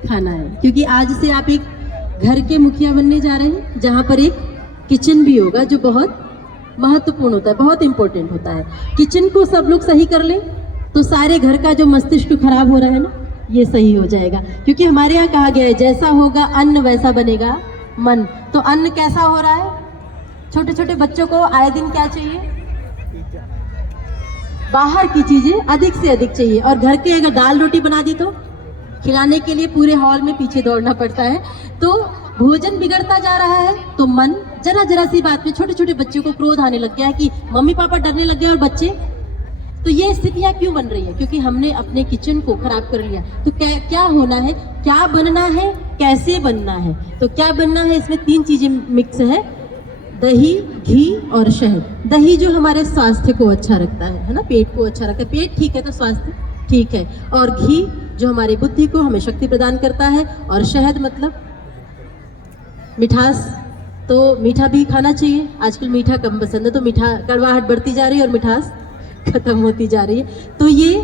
खाना है, क्योंकि आज से आप एक घर के मुखिया बनने जा रहे हैं जहाँ पर एक किचन भी होगा जो बहुत महत्वपूर्ण होता है, बहुत इंपॉर्टेंट होता है। किचन को सब लोग सही कर ले तो सारे घर का जो मस्तिष्क खराब हो रहा है ना, ये सही हो जाएगा। क्योंकि हमारे यहाँ कहा गया है जैसा होगा अन्न वैसा बनेगा मन। तो अन्न कैसा हो रहा है? छोटे छोटे बच्चों को आए दिन क्या चाहिए? बाहर की चीजें अधिक से अधिक चाहिए। और घर के अगर दाल रोटी बना दी तो खिलाने के लिए पूरे हॉल में पीछे दौड़ना पड़ता है। तो भोजन बिगड़ता जा रहा है तो मन जरा जरा सी बात में छोटे छोटे बच्चों को क्रोध आने लग गया है कि मम्मी पापा डरने लग गए और बच्चे। तो ये स्थितियां क्यों बन रही है? क्योंकि हमने अपने किचन को खराब कर लिया। तो क्या होना है, क्या बनना है, कैसे बनना है? तो क्या बनना है, इसमें 3 चीजें मिक्स है, दही, घी और शहद। दही जो हमारे स्वास्थ्य को अच्छा रखता है ना, पेट को अच्छा रखता है। पेट ठीक है तो स्वास्थ्य ठीक है। और घी जो हमारी बुद्धि को हमें शक्ति प्रदान करता है। और शहद मतलब मिठास। तो मीठा भी खाना चाहिए। आजकल मीठा कम पसंद है तो मीठा कड़वाहट बढ़ती जा रही है और मिठास खत्म होती जा रही है। तो ये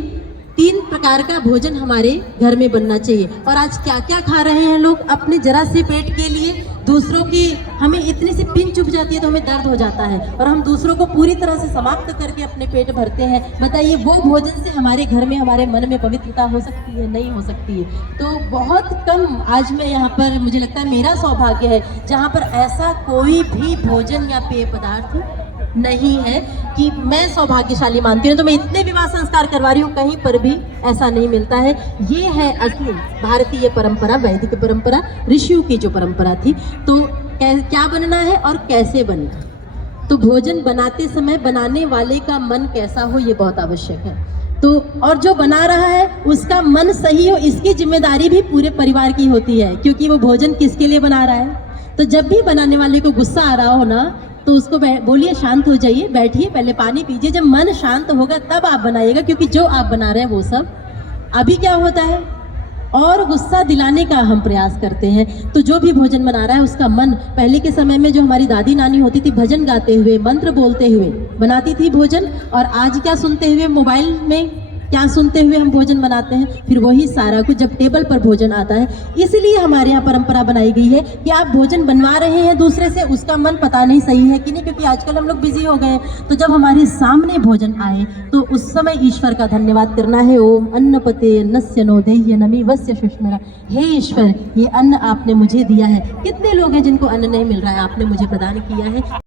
3 प्रकार का भोजन हमारे घर में बनना चाहिए। और आज क्या क्या खा रहे हैं लोग अपने जरा से पेट के लिए। दूसरों की हमें इतनी सी पिन चुभ जाती है तो हमें दर्द हो जाता है और हम दूसरों को पूरी तरह से समाप्त करके अपने पेट भरते हैं। बताइए वो भोजन से हमारे घर में, हमारे मन में पवित्रता हो सकती है? नहीं हो सकती है। तो बहुत कम आज मैं यहाँ पर, मुझे लगता है मेरा सौभाग्य है जहाँ पर ऐसा कोई भी भोजन या पेय पदार्थ नहीं है कि मैं सौभाग्यशाली मानती हूँ। तो मैं इतने विवाह संस्कार करवा रही हूँ, कहीं पर भी ऐसा नहीं मिलता है। ये है असली भारतीय परंपरा, वैदिक परंपरा, ऋषियों की जो परंपरा थी। तो क्या बनना है और कैसे बनना है? तो भोजन बनाते समय बनाने वाले का मन कैसा हो ये बहुत आवश्यक है। तो और जो बना रहा है उसका मन सही हो, इसकी जिम्मेदारी भी पूरे परिवार की होती है, क्योंकि वो भोजन किसके लिए बना रहा है। तो जब भी बनाने वाले को गुस्सा आ रहा हो ना, तो उसको बोलिए शांत हो जाइए, बैठिए, पहले पानी पीजिए। जब मन शांत होगा तब आप बनाइएगा, क्योंकि जो आप बना रहे हैं वो सब अभी क्या होता है और गुस्सा दिलाने का हम प्रयास करते हैं। तो जो भी भोजन बना रहा है उसका मन, पहले के समय में जो हमारी दादी नानी होती थी भजन गाते हुए, मंत्र बोलते हुए बनाती थी भोजन। और आज क्या सुनते हुए, मोबाइल में क्या सुनते हुए हम भोजन बनाते हैं। फिर वही सारा कुछ जब टेबल पर भोजन आता है, इसलिए हमारे यहाँ परंपरा बनाई गई है कि आप भोजन बनवा रहे हैं दूसरे से, उसका मन पता नहीं सही है कि नहीं, क्योंकि आजकल हम लोग बिजी हो गए हैं। तो जब हमारे सामने भोजन आए तो उस समय ईश्वर का धन्यवाद करना है। ओम अन्नपते अन्नस्य नो देह्य नमी वस्य सुष्मिरा। हे ईश्वर, ये अन्न आपने मुझे दिया है। कितने लोग हैं जिनको अन्न नहीं मिल रहा है, आपने मुझे प्रदान किया है।